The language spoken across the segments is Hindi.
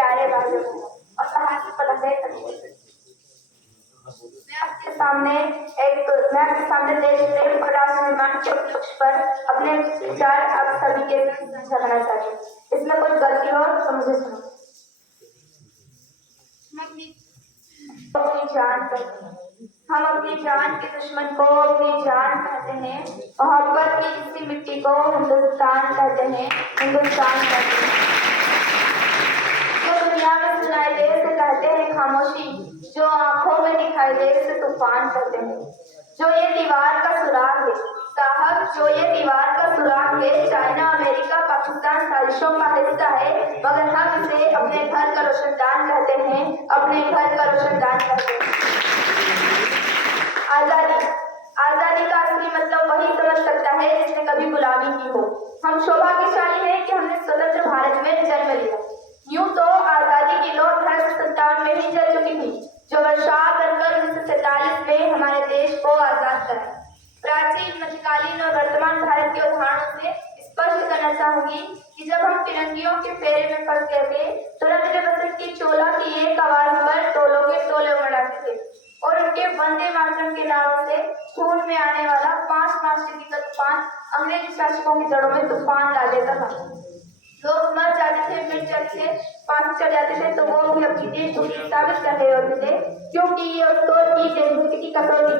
प्यारे भाइयों और कहा कि पलंगे मैं आपके सामने देश प्रेम और राष्ट्र निर्माण के उपलक्ष्य पर अपने विचार आप सभी के साथ साझा करना चाहती हूँ। इसमें कुछ गलती हो तो मुझे सुनो। हम अपनी जान के दुश्मन को अपनी जान कहते हैं। मोहब्बत की इसी मिट्टी को हिंदुस्तान कहते हैं, हिंदुस्तान कहते हैं। जो दुनिया में सुनाई दे उसे कहते हैं खामोशी, जो आंखों में दिखाई दे उसे तूफान कहते हैं। जो ये दीवार का सुराग है साहब, जो ये दीवार का सुराग है, चाइना अमेरिका पाकिस्तान साजिशों का हिस्सा है, मगर हम इसे अपने घर का रोशनदान कहते हैं, अपने घर का रोशनदान कहते हैं। आजादी का असली मतलब वही समझ सकता है जिसने कभी गुलामी की हो। हम सौभाग्यशाली हैं कि हमने स्वतंत्र भारत में जन्म लिया। यूं तो आजादी की लौ 1857 में ही जल चुकी थी, जो वर्षा बनकर 1947 में हमारे देश को आजाद कराया। प्राचीन, मध्यकालीन और वर्तमान भारत के उदाहरणों से स्पष्ट करना चाहूंगी कि जब हम तिरंगियों के फेरे में फंस गए थे तो रंग बसंत की चोला की एक आवाज पर टोलों के टोले उमड़ाते थे और उनके वंदे मातरम के नाम से खून में आने वाला 5 मार्च का तूफान अंग्रेजी शासकों की जड़ों में तूफान ला देता था। लोग मर जाते थे, मिट जाते थे, फांसी चढ़ जाते थे तो वो भी अपनी देशभक्ति साबित कर रहे होते थे, क्योंकि ये उस दौर की देशभक्ति की कसौटी।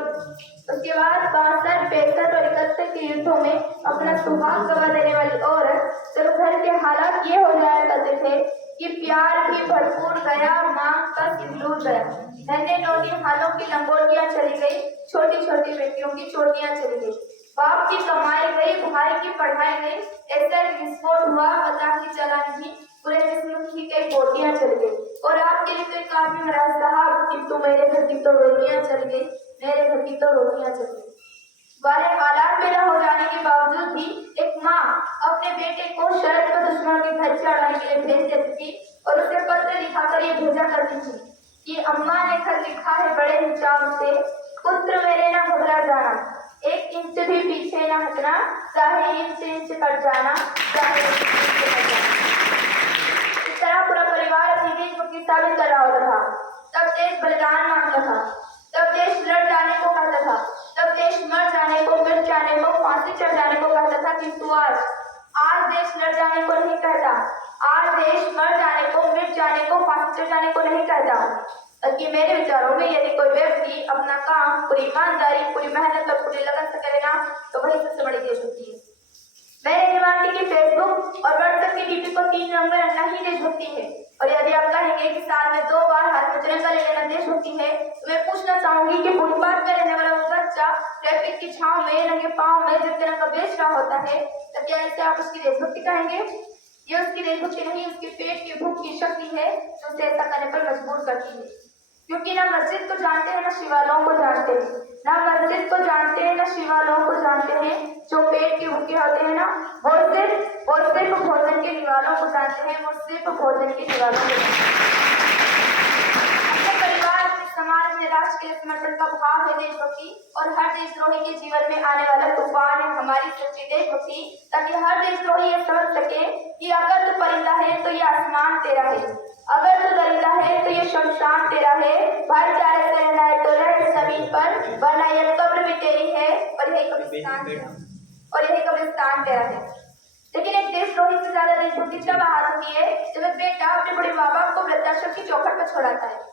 उसके बाद 62, 65 और 71 के युद्धों में अपना सुहाग गवा देने वाली औरत जब घर के हालात ये हो जाया करते थे कि प्यार भी भरपूर गया, मांग का सिंदूर गया, नन्हे नौनी हालों की लंगोटियां चली गई, छोटी छोटी बेटियों की चोटियां चली गई, बाप की कमाई गई, भाई की पढ़ाई गई, ऐसा विस्फोट हुआ बता की चला नहीं, पूरे जिस्म की कई बोटियां चल गई। और आपके लिए तो एक काफी महाराज साहब, किंतु मेरे घर की तो रोटियां चल गई, मेरे घर की तो रोटियां चल गई। वाले हालात में न हो जाने के बावजूद भी एक माँ अपने बेटे को शरद पर दुश्मन के घर चढ़ाने के लिए भेज देती थी और उसे पत्र लिखाकर ये भेजा करती थी कि अम्मा ने खत लिखा है बड़े हिसाब से, पुत्र मेरे न घबरा जाना, 1 इंच भी पीछे न हटना, चाहे इंच कट जाना, चाहे इंच कट जाना। इस तरह पूरा परिवार अपनी देशभक्ति साबित कर रहा होता था। तब देश बलिदान मांगता था, तब देश लड़ जाने को कहता था, तब देश मर जाने को, मिट जाने को, फांसी चढ़ जाने को कहता था। किंतु आज देश लड़ जाने को नहीं कहता, आज देश मर जाने को, मिट जाने को, फांसी चढ़ जाने को नहीं कहता। बल्कि मेरे विचारों में यदि कोई व्यक्ति अपना काम पूरी ईमानदारी, पूरी मेहनत और पूरी लगन से करेगा तो वही सबसे बड़ी देशभक्ति है। मैं नहीं मानती कि फेसबुक और व्हाट्सएप की डीपी को 3 रंग में रखना ही देशभक्ति है। और यदि आप कहेंगे कि साल में 2 बार हाथ में तिरंगा ले लेना देशभक्ति है, तो मैं पूछना चाहूंगी कि फुटपाथ में रहने वाला वो बच्चा ट्रैफिक की छांव में नंगे पांव में जब तिरंगा बेच रहा होता है, तो क्या इसे आप उसकी देशभक्ति कहेंगे? ये उसकी देशभक्ति नहीं, उसके पेट की भूख की शक्ति है जो उसे ऐसा करने पर मजबूर करती है। क्योंकि ना मस्जिद को जानते हैं, ना शिवालयों को जानते हैं, ना मस्जिद को जानते हैं, ना शिवालयों को जानते हैं। जो पेट के भूखे होते हैं ना, वो सिर्फ भोजन के निवालों को जानते हैं, वो सिर्फ भोजन के निवालों को जानते हैं। अपने परिवार, अपने समाज में राष्ट्र के लिए समर्पण का भाव है देशभक्ति, और हर देशद्रोही के जीवन में आने वाला तूफान है हमारी सच्ची देशभक्ति, ताकि हर देशद्रोही ये समझ सके कि अगर तू परिंदा है तो ये आसमान तेरा है, अगर तू दरिंदा है तो ये शमशान तेरा है, भाईचारे से रहना है तो रह जमीन पर, वरना यह कब्र भी तेरी है और यही कब्रिस्तान तेरा है। लेकिन एक देशद्रोही से ज्यादा देशभक्ति तब आहत होती है जब एक बेटा अपने बड़े माँ बाप को वृद्धाश्रम की चौखट पर छोड़ाता है।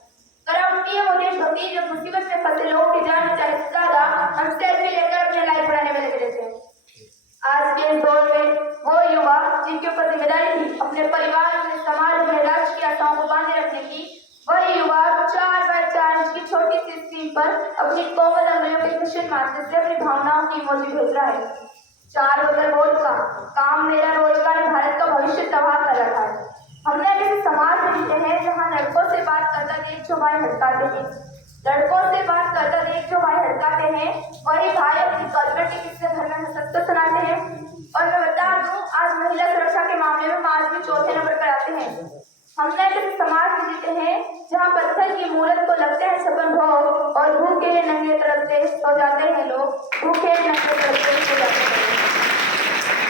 उठती है वो देशभक्ति जब मुसीबत में फंसे लोगों की जान बचाने से ज्यादा हम सेल्फी लेकर अपने लाइफ बढ़ाने में लगे रहते हैं। आज के दौर में वो युवा जिनके ऊपर जिम्मेदारी थी अपने परिवार, अपने समाज में राष्ट्र की आशाओं को बांधे रखने की, वही युवा 4x4 इंच की छोटी सी स्क्रीन पर अपनी कोमल अंगुलियों के मिशन मारने से अपनी भावनाओं की इमोजी भेज रहा है। 4 बोतल वोडका, काम मेरा रोजगार ने भारत का भविष्य तबाह कर रखा है। हमने ऐसे समाज में जीते हैं जहाँ लड़कों से बात करता देख जो भाई हटकाते हैं, लड़कों से बात करता देख जो भाई हटकाते हैं, वही भाई अपनी गर्लफ्रेंड के किस्से घर में हंसते सुनाते हैं। और मैं बता दूं, आज महिला सुरक्षा के मामले में आज भी 4थे नंबर पर आते हैं। हमने ऐसे समाज में जीते हैं जहाँ पत्थर की मूरत को लगते हैं छप्पन भोग और भूखे नंगे तरफ से सो जाते हैं लोग, भूखे नंगे तरफ से सो जाते हैं।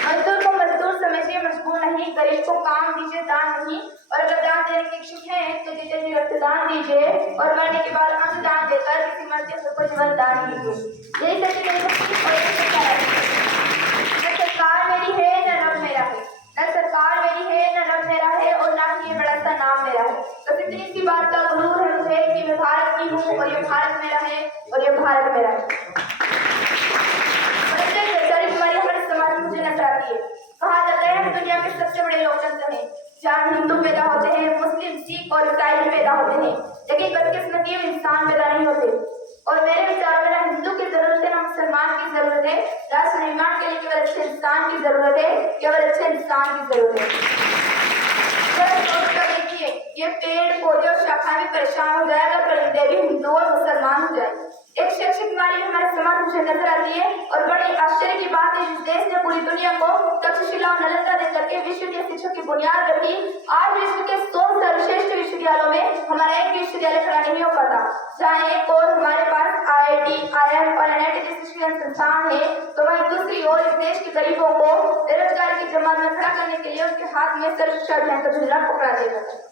मजदूर को मजदूर समझिए लिए मजबूर नहीं, गरीब को काम दीजिए, दान नहीं। और अगर दान देने के इच्छुक हैं तो जीते जी रक्तदान दीजिए और मरने के बाद अन्न दान देकर किसी मरते हुए को जीवन दान दीजिए। यही सच्ची देशभक्ति और यही सच्चा राष्ट्रभक्ति। न सरकार मेरी है न रब मेरा है, न सरकार मेरी है न रब मेरा है और ना ही ये बड़ा सा नाम मेरा है। बस इतनी सी बात का गुरूर है मुझे कि मैं भारत की हूँ और ये भारत मेरा है और ये भारत मेरा है। मुझे नजर आती है। कहा जाता है हम दुनिया के सबसे बड़े लोकतंत्र हैं, जहाँ हिंदू पैदा होते हैं, मुस्लिम, सिख और ईसाई पैदा होते हैं, लेकिन बदकिस्मती में इंसान पैदा नहीं होते। और मेरे विचार में ना हिंदू की जरूरत है ना मुसलमान की जरूरत है, राष्ट्र निर्माण के लिए केवल अच्छे इंसान की जरूरत है, केवल अच्छे इंसान की जरूरत है। देखिए ये पेड़ पौधे और शाखा भी परेशान हो जाएगा, परिंदे भी हिंदू और मुसलमान हो जाएंगे। एक शैक्षिक बीमारी हमारे समाज मुझे नजर आती है और बड़ी आश्चर्य की बात है जिस देश ने पूरी दुनिया को तक्षशिला और नालंदा देकर के विश्व के शिक्षा की बुनियाद रखी, आज विश्व के 100 सर्वश्रेष्ठ विश्वविद्यालयों में हमारा एक विश्वविद्यालय खड़ा नहीं हो पाता। जहाँ एक और हमारे पास IIT, IIM और NIT जैसे शिक्षण संस्थान है, तो वहीं दूसरी ओर इस देश के गरीबों को बेरोजगारी की जमात में खड़ा करने के लिए उनके हाथ में सर्व शिक्षा अभियान का झंडा पकड़ा दिया जाता है।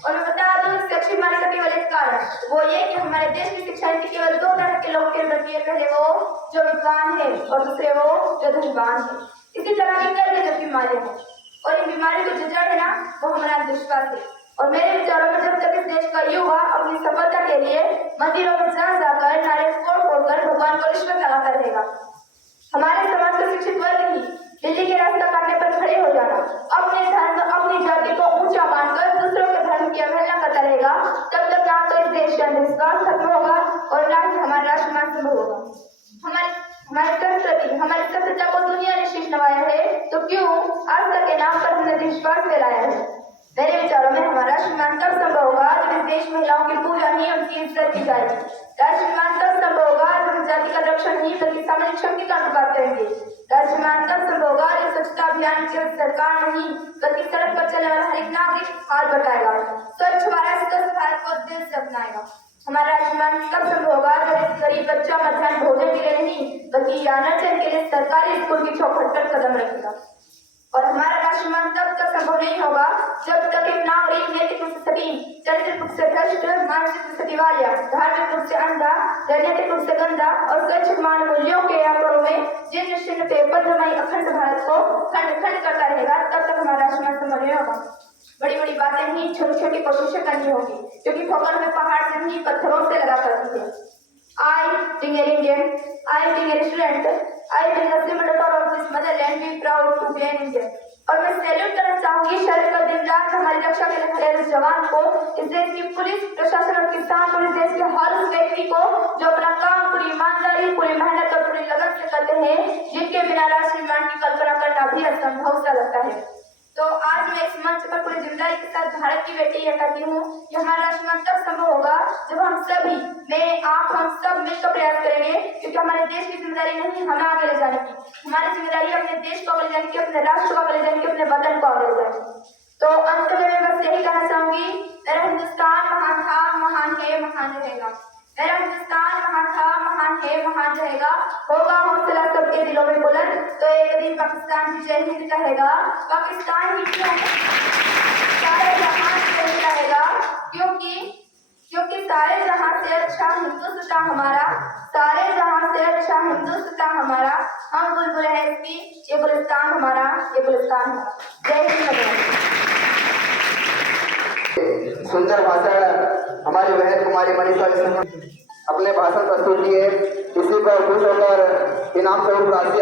और मैं बता दूं शैक्षिक बीमारी का केवल एक कारण वो ये कि हमारे देश की शिक्षा नीति केवल 2 तरह के लोग के अंदर है, पहले वो जो विद्वान है और दूसरे वो जो धनवान है। इसी तरह की कई जब बीमारियां हैं और इन बीमारियों की जो जड़ है ना वो हमारा अंधविश्वास है। और मेरे विचारों में जब तक इस देश का युवा अपनी सफलता के लिए मंदिरों में जा जाकर नारे फोड़ कर भगवान को रिश्वत लगाता रहेगा, हमारे समाज का शिक्षित वर्ग ही दिल्ली के रास्ता काटने पर खड़े हो जाना, अपने धर्म अपनी जाति को ऊंचा मानकर दूसरों के धर्म की अवहेलना करता रहेगा, तब तक ना तो इस देश का अंधविश्वास खत्म होगा और ना ही हमारा राष्ट्र संभव होगा। हमारी संस्कृति हमारी सभ्यता को दुनिया ने शीश नवाया है, तो क्यों आस्था के नाम पर हमने विश्वास फैलाया है। मेरे विचारों में हमारा राष्ट्रमान तब संभव होगा जब इस देश महिलाओं की पूजा ही उनकी इज्जत की जाएगी। राष्ट्रमान तब संभव होगा जब जाति का रक्षण ही बल्कि सामाजिक शक्ति का अनुपात करेंगे। राष्ट्रमान तब संभव होगा जब स्वच्छता अभियान केवल सरकार नहीं बल्कि सड़क पर चलने वाला हर एक नागरिक हाथ बटाएगा, स्वच्छ भारत को दिल से अपनाएगा। हमारा राष्ट्रमान तब संभव होगा जब एक गरीब बच्चा मध्याह्न भोजन के लिए नहीं बल्कि यानाचन के लिए सरकारी स्कूल की चौखट पर कदम रखेगा। और हमारा राष्ट्रमान तब तक संभव नहीं होगा जब तक एक नागरिक नैतिक रूप से सटीक, चारित्रिक रूप से भ्रष्ट, मानसिक रूप से दिवालिया, धार्मिक रूप से अंधा, राजनीतिक रूप से गंदा और स्वैच्छिक मान मूल्यों के आंकड़ों में जिन चिन्ह पे बद्रमयी अखंड भारत को खंड खंड करता रहेगा, तब तक हमारा राष्ट्रमान संभव नहीं होगा। बड़ी बड़ी बातें नहीं छोटी छोटी कोशिशें करनी होगी, क्योंकि ठोकर में पहाड़ से नहीं पत्थरों से लगा करती है। I being an Indian, I being a student, I being a symbol of this motherland, be proud to be an Indian। और मैं सैल्यूट करना चाहूंगी शरद का दिन रात हमारी रक्षा के लिए खड़े जवान को, इस देश की पुलिस प्रशासन और किसान और इस देश के हर उस व्यक्ति को जो अपना काम पूरी ईमानदारी, पूरी मेहनत और पूरी लगन से करते हैं, जिनके बिना राष्ट्र निर्माण की कल्पना करना भी असंभव सा लगता है। तो आज मैं इस मंच पर पूरी जिम्मेदारी के साथ भारत की बेटी यह कहती हूँ कि हमारा राष्ट्रमान तब संभव होगा जब हम सभी, मैं आप हम सब मिलकर प्रयास करेंगे, क्योंकि हमारे देश की जिम्मेदारी नहीं हमें आगे ले जाने की, हमारी जिम्मेदारी अपने देश को आगे ले जाने की, अपने राष्ट्र को आगे ले जाने की, अपने वतन को आगे ले जाने की। तो अंत में मैं बस यही कहना चाहूंगी, मेरा हिंदुस्तान महान था, महान है, महान रहेगा। मेरा हिंदुस्तान महान था, महान है, महान रहेगा। होगा हौसला सबके दिलों में बुलंद, तो एक दिन पाकिस्तान की जय हिंद कहेगा। पाकिस्तान की क्यों सारे जहां से रहेगा, क्योंकि सारे जहां से अच्छा हिंदुस्तान हमारा, सारे जहां से अच्छा हिंदुस्तान हमारा। हम बुलबुल है इसकी, ये गुलिस्तान हमारा, ये गुलिस्तान हमारा। जय हिंद। सुंदर भाषण हमारी बहन कुमारी मनीषा अपने भाषण प्रस्तुत किए। इसी पर खुश होकर इनाम स्वरूप राशि